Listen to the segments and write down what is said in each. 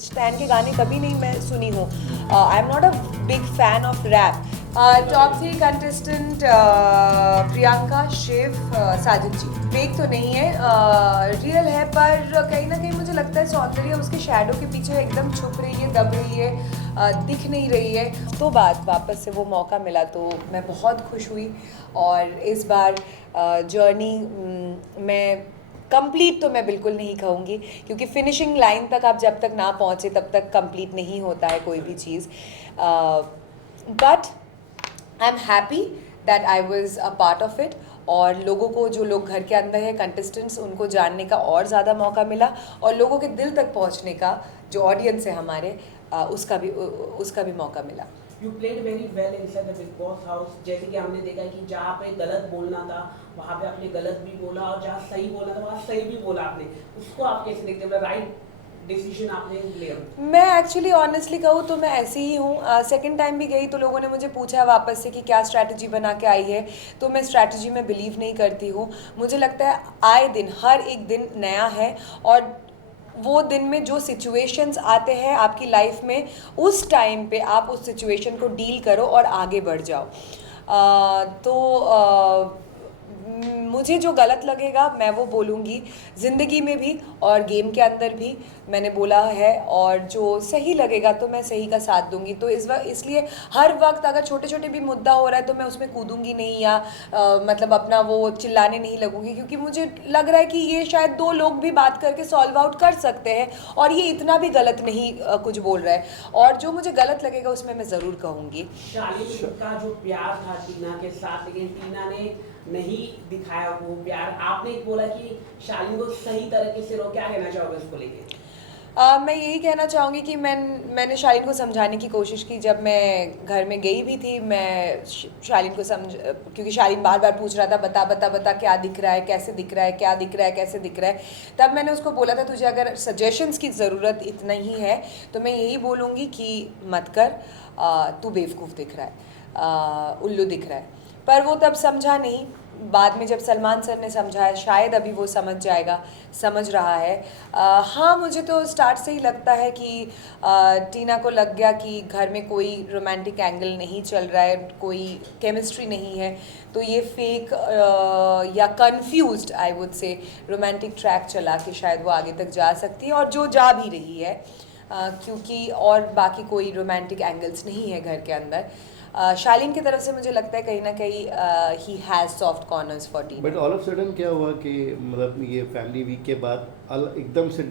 Stand के गाने कभी नहीं मैं सुनी हूँ. I am not a big fan of rap. Top 3 contestant Priyanka, Shiv, Sajid ji. Fake तो नहीं है, रियल है, पर कहीं ना कहीं मुझे लगता है सौंदर्य उसके शैडो के पीछे एकदम छुप रही है, दब रही है, दिख नहीं रही है. तो बात वापस से वो मौका मिला तो मैं बहुत खुश हुई. और इस बार जर्नी मैं कंप्लीट तो मैं बिल्कुल नहीं कहूँगी, क्योंकि फिनिशिंग लाइन तक आप जब तक ना पहुँचे तब तक कंप्लीट नहीं होता है कोई भी चीज़. But I am happy that I was a part of it. और लोगों को, जो लोग घर के अंदर है कंटेस्टेंट्स, उनको जानने का और ज़्यादा मौका मिला. और लोगों के दिल तक पहुँचने का, जो ऑडियंस है हमारे, उसका भी मौका मिला. You played very well inside the big boss house. जैसे कि हमने देखा है कि जहाँ पे गलत बोलना था वहाँ पे आपने गलत भी बोला, और जहाँ सही बोलना था वहाँ सही भी बोला आपने. उसको आप कैसे देखते हैं? राइट डिसीजन आपने लिया. मैं एक्चुअली ऑनेस्टली कहूँ तो मैं ऐसी ही हूँ. सेकंड टाइम भी गई तो लोगों ने मुझे पूछा वापस से कि क्या स्ट्रैटेजी बना के आई है, तो मैं स्ट्रैटेजी में बिलीव नहीं करती हूँ. मुझे लगता है आए दिन, हर एक दिन नया है, और वो दिन में जो सिचुएशंस आते हैं आपकी लाइफ में, उस टाइम पे आप उस सिचुएशन को डील करो और आगे बढ़ जाओ. मुझे जो गलत लगेगा मैं वो बोलूँगी, ज़िंदगी में भी और गेम के अंदर भी मैंने बोला है, और जो सही लगेगा तो मैं सही का साथ दूंगी. तो इसलिए हर वक्त अगर छोटे छोटे भी मुद्दा हो रहा है तो मैं उसमें कूदूंगी नहीं, या मतलब अपना वो चिल्लाने नहीं लगूंगी, क्योंकि मुझे लग रहा है कि ये शायद 2 लोग भी बात करके सॉल्व आउट कर सकते हैं, और ये इतना भी गलत नहीं कुछ बोल रहा है. और जो मुझे गलत लगेगा उसमें मैं ज़रूर कहूँगी. शालीन का जो प्यार था टीना के साथ, लेकिन टीना ने नहीं दिखाया वो प्यार. आपने बोला कि शालीन को सही तरीके से क्या कहना चाहोगे उसको लेके? मैं यही कहना चाहूँगी कि मैंने शालीन को समझाने की कोशिश की. जब मैं घर में गई भी थी, मैं शालीन को क्योंकि शालीन बार बार पूछ रहा था बता बता बता क्या दिख रहा है, कैसे दिख रहा है, क्या दिख रहा है, कैसे दिख रहा है. तब मैंने उसको बोला था तुझे अगर सजेशंस की ज़रूरत इतना ही है तो मैं यही बोलूँगी कि मत कर, तू बेवकूफ़ दिख रहा है, उल्लू दिख रहा है. पर वो तब समझा नहीं. बाद में जब सलमान सर ने समझाया, शायद अभी वो समझ जाएगा, समझ रहा है. हाँ, मुझे तो स्टार्ट से ही लगता है कि टीना को लग गया कि घर में कोई रोमांटिक एंगल नहीं चल रहा है, कोई केमिस्ट्री नहीं है, तो ये फेक या कंफ्यूज्ड आई वुड से रोमांटिक ट्रैक चला के शायद वो आगे तक जा सकती है, और जो जा भी रही है, क्योंकि और बाकी कोई रोमांटिक एंगल्स नहीं है घर के अंदर. शालीन की तरफ से मुझे लगता है कहीं ना कहीं he has soft corners for Tina. But all of sudden क्या हुआ कि मतलब ये फैमिली वीक के बाद एकदम से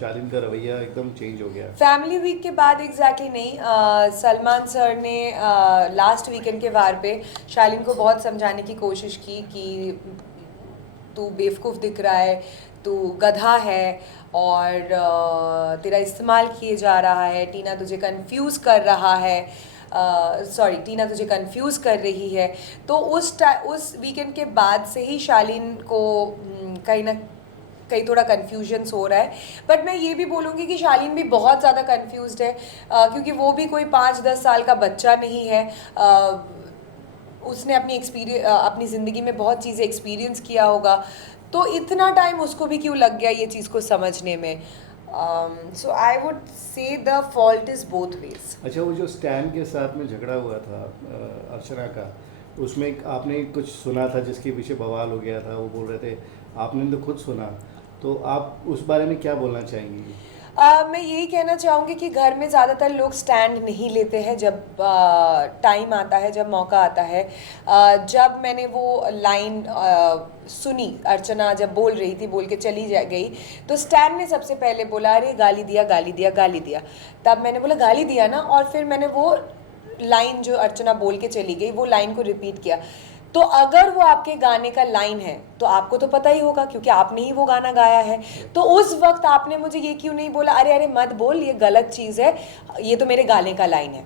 शालीन का रवैया एकदम चेंज हो गया? फैमिली वीक के बाद एग्जैक्टली नहीं. सलमान सर ने लास्ट वीकेंड के वार पे शालीन को बहुत समझाने की कोशिश की कि तू बेवकूफ़ दिख रहा है, तू गधा है, और तेरा इस्तेमाल किए जा रहा है, टीना तुझे कंफ्यूज कर रहा है, टीना तुझे कंफ्यूज कर रही है. तो उस वीकेंड के बाद से ही शालीन को कहीं ना कहीं थोड़ा कन्फ्यूजन्स हो रहा है. बट मैं ये भी बोलूँगी कि शालीन भी बहुत ज़्यादा कन्फ्यूज्ड है, क्योंकि वो भी कोई 5-10 साल का बच्चा नहीं है. उसने अपनी ज़िंदगी में बहुत चीज़ें एक्सपीरियंस किया होगा, तो इतना टाइम उसको भी क्यों लग गया ये चीज़ को समझने में. So I would say the fault is both ways. अच्छा, वो जो स्टैन के साथ में झगड़ा हुआ था अर्चना का, उसमें आपने कुछ सुना था जिसके पीछे बवाल हो गया था, वो बोल रहे थे, आपने तो खुद सुना, तो आप उस बारे में क्या बोलना चाहेंगी? मैं यही कहना चाहूँगी कि घर में ज़्यादातर लोग स्टैंड नहीं लेते हैं जब टाइम आता है, जब मौका आता है. जब मैंने वो लाइन सुनी, अर्चना जब बोल रही थी, बोल के चली गई, तो स्टैंड ने सबसे पहले बोला अरे गाली दिया गाली दिया गाली दिया. तब मैंने बोला गाली दिया ना, और फिर मैंने वो लाइन जो अर्चना बोल के चली गई वो लाइन को रिपीट किया. तो अगर वो आपके गाने का लाइन है तो आपको तो पता ही होगा, क्योंकि आपने ही वो गाना गाया है. तो उस वक्त आपने मुझे ये क्यों नहीं बोला अरे अरे मत बोल, ये गलत चीज़ है, ये तो मेरे गाने का लाइन है.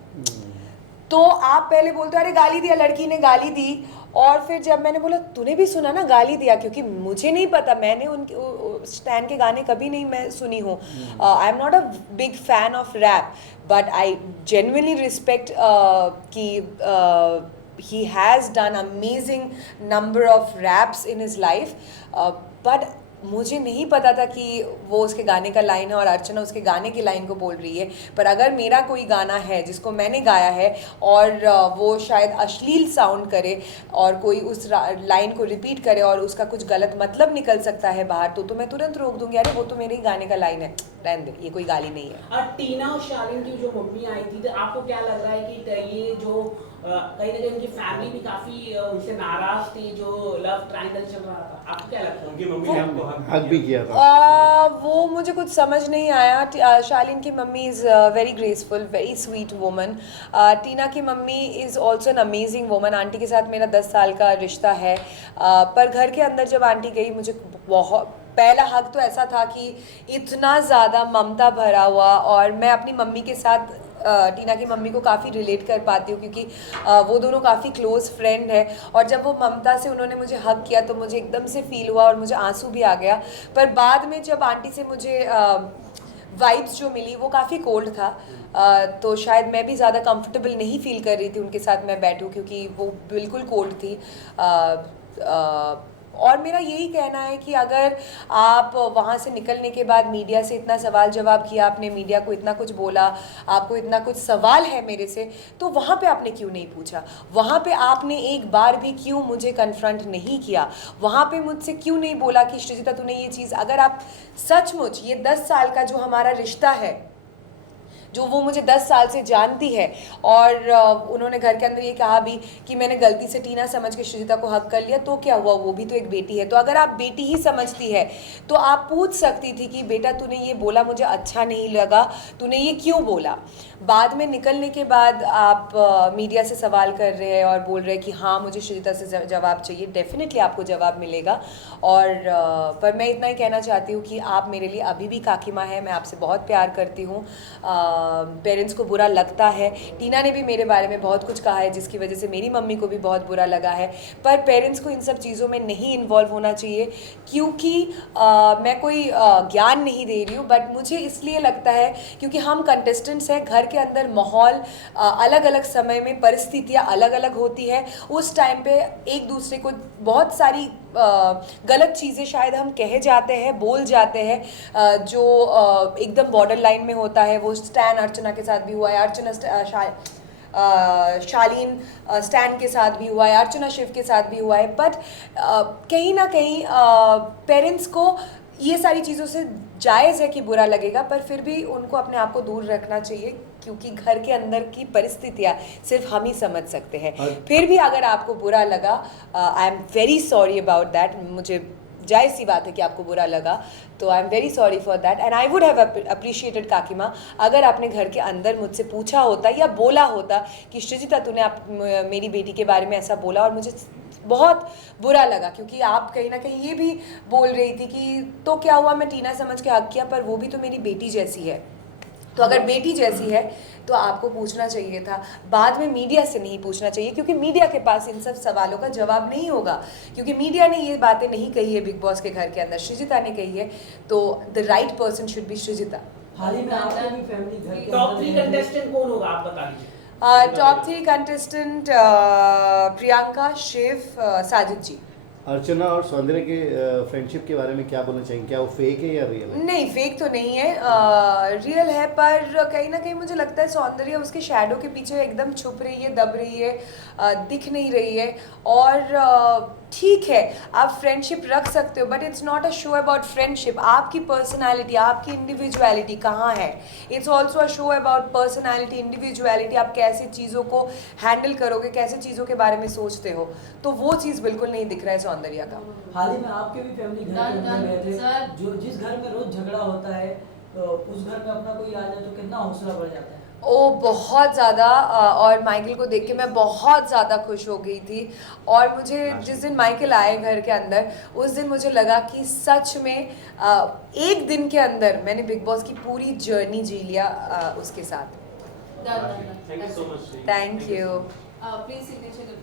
तो आप पहले बोलते अरे गाली दिया, लड़की ने गाली दी, और फिर जब मैंने बोला तूने भी सुना ना गाली दिया, क्योंकि मुझे नहीं पता, मैंने उनके स्टैन के गाने कभी नहीं मैं सुनी हूँ. I am not a big fan of rap, but I genuinely respect कि he has done amazing number of raps in his life, but मुझे नहीं पता था कि वो उसके गाने का लाइन है और अर्चना उसके गाने की लाइन को बोल रही है। पर अगर मेरा कोई गाना है जिसको मैंने गाया है और वो शायद अश्लील साउंड करे और कोई उस लाइन को रिपीट करे और उसका कुछ गलत मतलब निकल सकता है बाहर, तो मैं तुरंत रोक दूंगी, अरे वो तो मेरे ही गाने का लाइन है, रहने दे, ये कोई गाली नहीं है। और टीना और शालीन की जो मम्मी आई थी, तो आपको क्या लग रहा है कि ये जो कहीं ना कहीं उनकी फैमिली भी काफी उनसे नाराज थी, जो लव ट्रायंगल चल रहा था, आपको क्या लगता है? उनकी मम्मी ने आपको हक भी किया था। वो मुझे कुछ समझ नहीं आया। शालीन की mummy is very graceful, very sweet woman. Tina की mummy is also an amazing woman. Aunty के साथ मेरा 10 साल का रिश्ता है। पर घर के अंदर जब आंटी गई, मुझे बहुत पहला हक तो ऐसा था कि इतना ज़्यादा ममता भरा हुआ, और मैं अपनी मम्मी के साथ टीना की मम्मी को काफ़ी रिलेट कर पाती हूँ क्योंकि वो दोनों काफ़ी क्लोज़ फ्रेंड है। और जब वो ममता से उन्होंने मुझे हग किया तो मुझे एकदम से फील हुआ और मुझे आंसू भी आ गया। पर बाद में जब आंटी से मुझे वाइब्स जो मिली वो काफ़ी कोल्ड था। तो शायद मैं भी ज़्यादा कंफर्टेबल नहीं फील कर रही थी उनके साथ मैं बैठूं, क्योंकि वो बिल्कुल कोल्ड थी। और मेरा यही कहना है कि अगर आप वहाँ से निकलने के बाद मीडिया से इतना सवाल जवाब किया, आपने मीडिया को इतना कुछ बोला, आपको इतना कुछ सवाल है मेरे से, तो वहाँ पे आपने क्यों नहीं पूछा? वहाँ पे आपने एक बार भी क्यों मुझे कन्फ्रंट नहीं किया? वहाँ पे मुझसे क्यों नहीं बोला कि श्रीजिता तूने ये चीज़, अगर आप सचमुच ये 10 साल का जो हमारा रिश्ता है, जो वो मुझे 10 साल से जानती है, और उन्होंने घर के अंदर ये कहा भी कि मैंने गलती से टीना समझ के श्रीजिता को हक कर लिया, तो क्या हुआ, वो भी तो एक बेटी है। तो अगर आप बेटी ही समझती है तो आप पूछ सकती थी कि बेटा तूने ये बोला मुझे अच्छा नहीं लगा, तूने ये क्यों बोला? बाद में निकलने के बाद आप मीडिया से सवाल कर रहे हैं और बोल रहे हैं कि हाँ मुझे श्रीजिता से जवाब चाहिए। डेफिनेटली आपको जवाब मिलेगा। और पर मैं इतना ही कहना चाहती हूँ कि आप मेरे लिए अभी भी काकी माँ है, मैं आपसे बहुत प्यार करती हूँ। पेरेंट्स को बुरा लगता है, टीना ने भी मेरे बारे में बहुत कुछ कहा है जिसकी वजह से मेरी मम्मी को भी बहुत बुरा लगा है, पर पेरेंट्स को इन सब चीज़ों में नहीं इन्वॉल्व होना चाहिए, क्योंकि मैं कोई ज्ञान नहीं दे रही हूँ, बट मुझे इसलिए लगता है क्योंकि हम कंटेस्टेंट्स हैं, घर के अंदर माहौल अलग अलग समय में परिस्थितियाँ अलग अलग होती है। उस टाइम पे एक दूसरे को बहुत सारी गलत चीज़ें शायद हम कहे जाते हैं, बोल जाते हैं, जो एकदम बॉर्डर लाइन में होता है। वो स्टैन अर्चना के साथ भी हुआ है, अर्चना शालीन स्टैन के साथ भी हुआ है, अर्चना शिव के साथ भी हुआ है। बट कहीं ना कहीं पेरेंट्स को ये सारी चीज़ों से जायज़ है कि बुरा लगेगा, पर फिर भी उनको अपने आप को दूर रखना चाहिए, क्योंकि घर के अंदर की परिस्थितियाँ सिर्फ हम ही समझ सकते हैं। फिर भी अगर आपको बुरा लगा, I am very sorry about that. मुझे जायज़ सी बात है कि आपको बुरा लगा, तो I am very sorry for that, and I would have appreciated काकी माँ अगर आपने घर के अंदर मुझसे पूछा होता या बोला होता कि श्रीजिता तूने मेरी बेटी के बारे में ऐसा बोला और मुझे बहुत बुरा लगा, क्योंकि आप कहीं ना कहीं ये भी बोल रही थी कि तो क्या हुआ, मैं टीना समझ के हक किया, पर वो भी तो मेरी बेटी जैसी है। तो अगर बेटी जैसी है तो आपको पूछना चाहिए था, बाद में मीडिया से नहीं पूछना चाहिए, क्योंकि मीडिया के पास इन सब सवालों का जवाब नहीं होगा, क्योंकि मीडिया ने ये बातें नहीं कही है बिग बॉस के घर के अंदर, श्रीजिता ने कही है, तो the right person should be Shreejita. हाल ही में आपकी भी फैमिली घर के टॉप अंदर 3 है। कंटेस्टेंट कौन होगा, आप बता दीजिए। टॉप 3 कंटेस्टेंट प्रियंका, शिव, साजिद जी। अर्चना और सौंदर्य के फ्रेंडशिप के बारे में क्या बोलना चाहिए? क्या वो फेक है या रियल है? नहीं, फेक तो नहीं है, रियल है, पर कहीं ना कहीं मुझे लगता है सौंदर्य उसके शैडो के पीछे एकदम छुप रही है, दब रही है, दिख नहीं रही है। और ठीक है, आप फ्रेंडशिप रख सकते हो, but it's not a show about friendship. आपकी पर्सनालिटी, आपकी इंडिविजुअलिटी कहाँ है? It's also a show about personality, individuality. आप कैसे चीज़ों को हैंडल करोगे, कैसे चीज़ों के बारे में सोचते हो, तो वो चीज़ बिल्कुल नहीं दिख रहा है सौंदर्य का। हाल ही में आपके भी फैमिली घर के अंदर गए थे, जो जिस घर में रोज झगड़ा होता है, तो उस घर में अपना कोई आ जाए तो कितना हौसला बढ़ जाता है। ओ बहुत ज़्यादा, और माइकल को देख के मैं बहुत ज़्यादा खुश हो गई थी। और मुझे जिस दिन माइकल आए घर के अंदर, उस दिन मुझे लगा कि सच में एक दिन के अंदर मैंने बिग बॉस की पूरी जर्नी जी लिया उसके साथ। Thank you so much. Thank you. Please signature कर